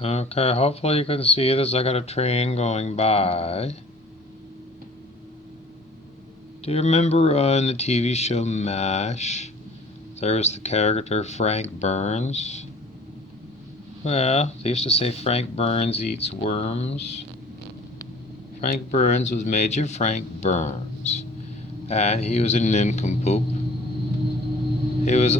Okay, hopefully you can see this. I got a train going by. Do you remember on the TV show MASH? There was the character Frank Burns. Well, they used to say Frank Burns eats worms. Frank Burns was Major Frank Burns, and he was a nincompoop. He was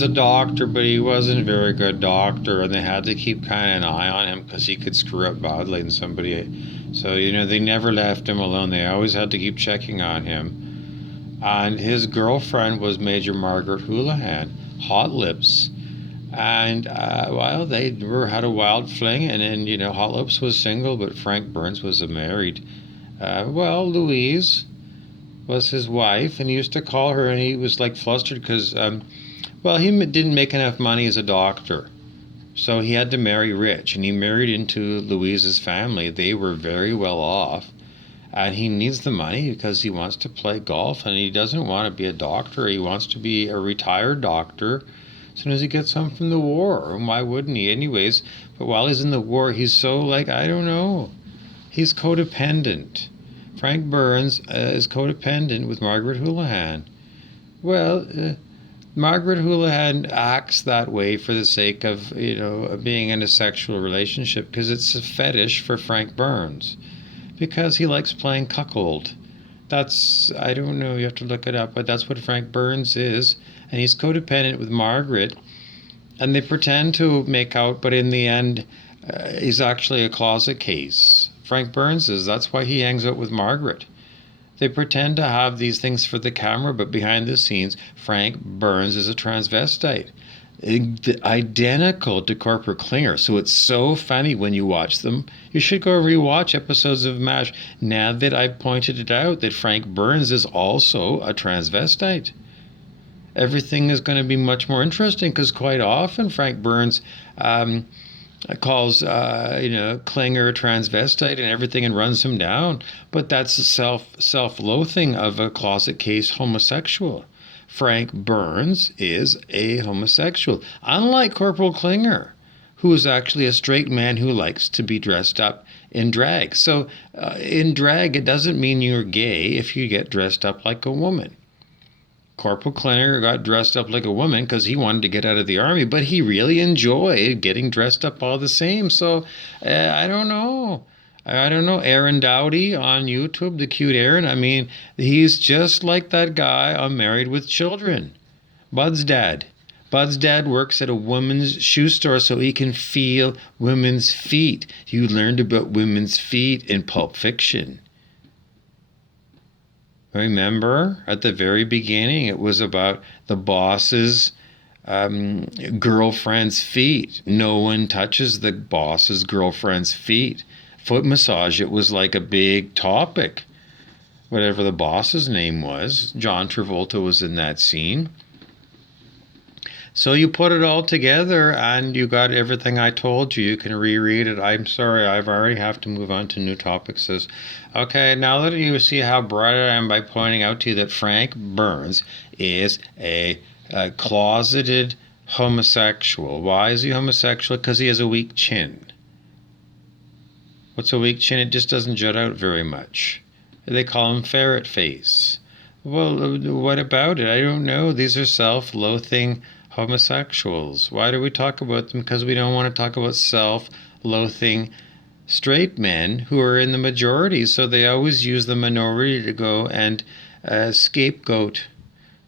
a doctor, but he wasn't a very good doctor, and they had to keep kind of an eye on him because he could screw up badly and somebody. So they never left him alone. They always had to keep checking on him. And his girlfriend was Major Margaret Houlihan, hot lips, and well, had a wild fling, and then Hot Lips was single, but Frank Burns was married. Louise was his wife, and he used to call her, and he was like flustered because, he didn't make enough money as a doctor. So he had to marry rich, and he married into Louise's family. They were very well off, and he needs the money because he wants to play golf, and he doesn't want to be a doctor. He wants to be a retired doctor as soon as he gets home from the war. And why wouldn't he? Anyways, but while he's in the war, he's so, like, I don't know. He's codependent. Frank Burns is codependent with Margaret Houlihan. Margaret Houlihan acts that way for the sake of, being in a sexual relationship because it's a fetish for Frank Burns. Because he likes playing cuckold. I don't know, you have to look it up, but that's what Frank Burns is. And he's codependent with Margaret. And they pretend to make out, but in the end, he's actually a closet case. Frank Burns is. That's why he hangs out with Margaret. They pretend to have these things for the camera, but behind the scenes, Frank Burns is a transvestite. Identical to Corporal Klinger. So it's so funny when you watch them. You should go rewatch episodes of MASH now that I've pointed it out that Frank Burns is also a transvestite. Everything is going to be much more interesting because quite often Frank Burns calls Klinger a transvestite and everything and runs him down. But that's the self-loathing of a closet case homosexual. Frank Burns is a homosexual, unlike Corporal Klinger, who is actually a straight man who likes to be dressed up in drag. So in drag, it doesn't mean you're gay if you get dressed up like a woman. Corporal Klinger got dressed up like a woman because he wanted to get out of the army, but he really enjoyed getting dressed up all the same. So I don't know. Aaron Dowdy on YouTube, the cute Aaron. I mean, he's just like that guy on Married with Children. Bud's dad. Bud's dad works at a women's shoe store so he can feel women's feet. You learned about women's feet in Pulp Fiction. Remember, at the very beginning, it was about the boss's girlfriend's feet. No one touches the boss's girlfriend's feet. Foot massage, it was like a big topic. Whatever the boss's name was. John Travolta was in that scene. So you put it all together and you got everything I told you. You can reread it. I'm sorry, I've already have to move on to new topics. Okay, now that you see how bright I am by pointing out to you that Frank Burns is a closeted homosexual. Why is he homosexual? Because he has a weak chin. What's a weak chin? It just doesn't jut out very much. They call him ferret face. Well, what about it? I don't know. These are self-loathing homosexuals. Why do we talk about them? Because we don't want to talk about self-loathing straight men who are in the majority. So they always use the minority to go and scapegoat.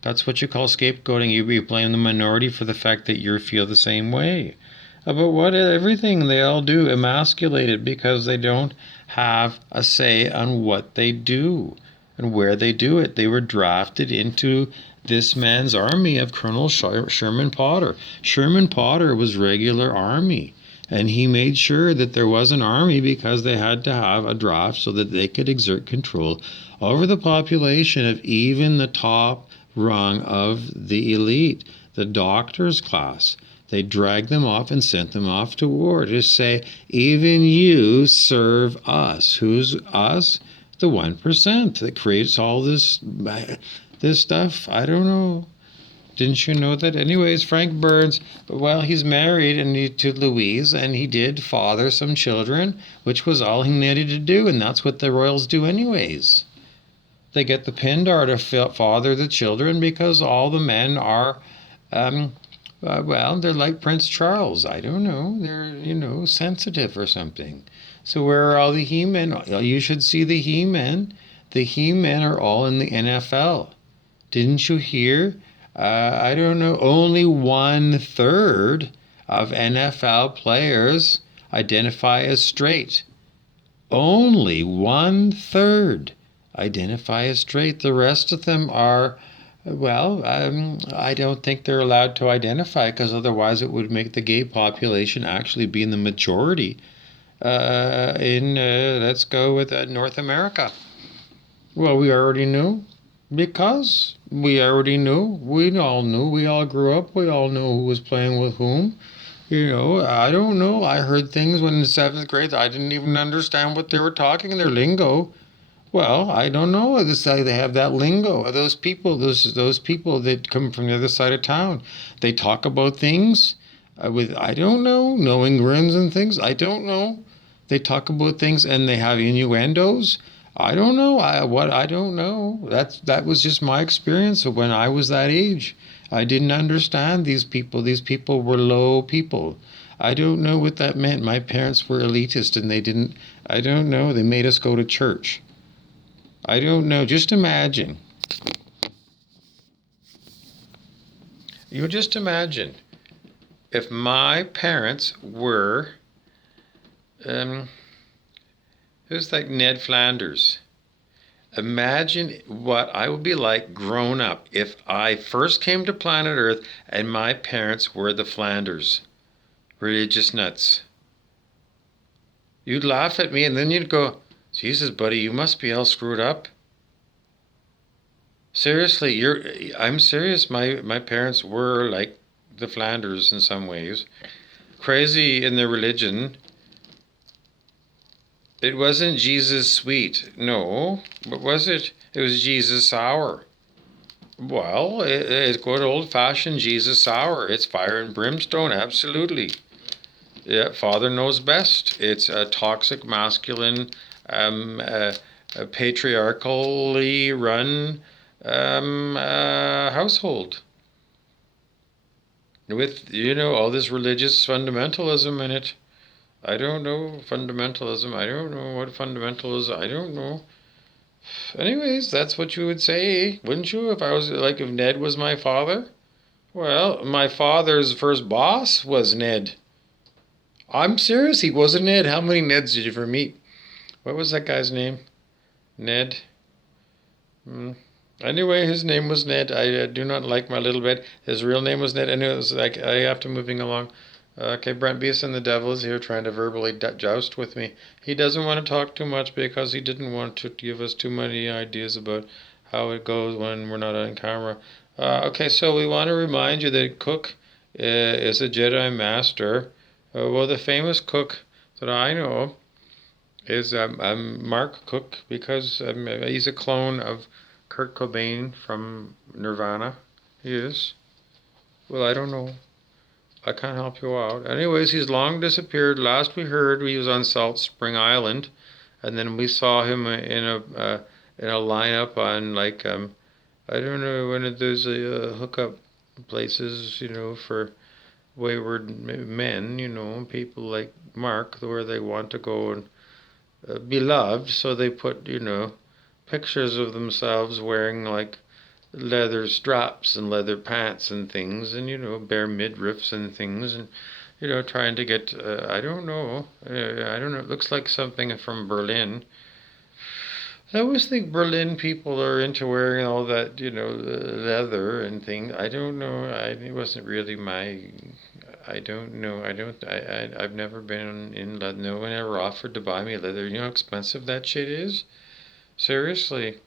That's what you call scapegoating. You blame the minority for the fact that you feel the same way. About everything they all do, emasculated because they don't have a say on what they do and where they do it. They were drafted into this man's army of Colonel Sherman Potter. Sherman Potter was regular army, and he made sure that there was an army because they had to have a draft so that they could exert control over the population of even the top rung of the elite, the doctor's class. They dragged them off and sent them off to war to say, even you serve us. Who's us? The 1% that creates all this stuff. I don't know. Didn't you know that? Anyways, Frank Burns, well, he's married to Louise, and he did father some children, which was all he needed to do, and that's what the royals do anyways. They get the Pindar to father the children because all the men are, um, well, they're like Prince Charles. I don't know. They're, sensitive or something. So where are all the He-Men? You should see the He-Men. The He-Men are all in the NFL. Didn't you hear? I don't know. Only 1/3 of NFL players identify as straight. Only 1/3 identify as straight. The rest of them are, well, I don't think they're allowed to identify because otherwise it would make the gay population actually be in the majority let's go with North America. Well, we already knew because we already knew. We all knew. We all grew up. We all knew who was playing with whom. I don't know. I heard things when in seventh grade. I didn't even understand what they were talking, their lingo. Well, I don't know. They have that lingo. Those people that come from the other side of town. They talk about things with I don't know, knowing grins and things. I don't know. They talk about things and they have innuendos. I don't know. I don't know. That was just my experience of when I was that age. I didn't understand these people. These people were low people. I don't know what that meant. My parents were elitist and they didn't. I don't know. They made us go to church. I don't know. Just imagine. You just imagine if my parents were, it was like Ned Flanders. Imagine what I would be like grown up if I first came to planet Earth and my parents were the Flanders. Religious nuts. You'd laugh at me and then you'd go, Jesus, buddy, you must be all screwed up. Seriously, I'm serious. My parents were like the Flanders in some ways. Crazy in their religion. It wasn't Jesus sweet. No. What was it? It was Jesus sour. Well, it's good old-fashioned Jesus sour. It's fire and brimstone, absolutely. Yeah, Father knows best. It's a toxic, masculine, patriarchally run household with all this religious fundamentalism in it. I don't know fundamentalism. I don't know what fundamentalism. I don't know. Anyways, that's what you would say, wouldn't you? If Ned was my father. Well, my father's first boss was Ned. I'm serious. He was a Ned. How many Neds did you ever meet? What was that guy's name? Ned. Anyway, his name was Ned. I do not like my little bit. His real name was Ned. Anyway, it was like I have to moving along. Okay, Brent Beeson, the devil, is here trying to verbally joust with me. He doesn't want to talk too much because he didn't want to give us too many ideas about how it goes when we're not on camera. Okay, so we want to remind you that Cook is a Jedi Master. Well, the famous Cook that I know is Mark Cook because he's a clone of Kurt Cobain from Nirvana. He is. Well, I don't know. I can't help you out. Anyways, he's long disappeared. Last we heard, he was on Salt Spring Island, and then we saw him in a lineup on I don't know, one of those hookup places, for wayward men, people like Mark, where they want to go and be loved. So they put pictures of themselves wearing leather straps and leather pants and things, and bare midriffs and things, and trying to get I don't know, it looks like something from Berlin. I always think Berlin people are into wearing all that leather and things. I don't know. It wasn't really my. I don't know. I've never been in leather. No one ever offered to buy me leather. You know how expensive that shit is? Seriously.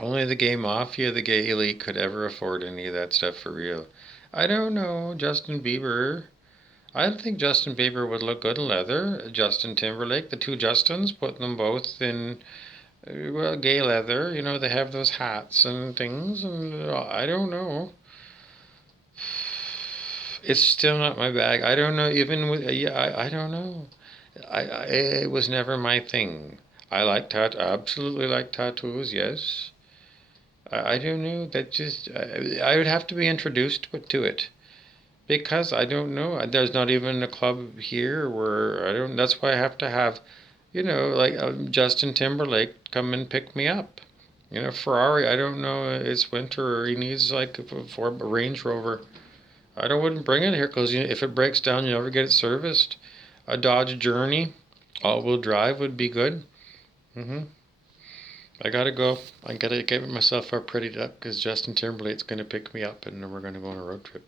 Only the gay mafia, the gay elite could ever afford any of that stuff for real. I don't know. Justin Bieber. I don't think Justin Bieber would look good in leather. Justin Timberlake, the two Justins, putting them both in, gay leather. They have those hats and things. And I don't know. It's still not my bag. I don't know. Even with yeah, I don't know. It was never my thing. I like absolutely like tattoos. Yes. I don't know. That just I would have to be introduced to it because I don't know. There's not even a club here where I don't. That's why I have to have, like Justin Timberlake come and pick me up. Ferrari. I don't know. It's winter. Or he needs like a Range Rover. I don't wouldn't bring it here because if it breaks down, you never get it serviced. A Dodge Journey, all-wheel drive would be good. hmm I gotta go. I gotta get myself all prettied up because Justin Timberlake's gonna pick me up and then we're gonna go on a road trip.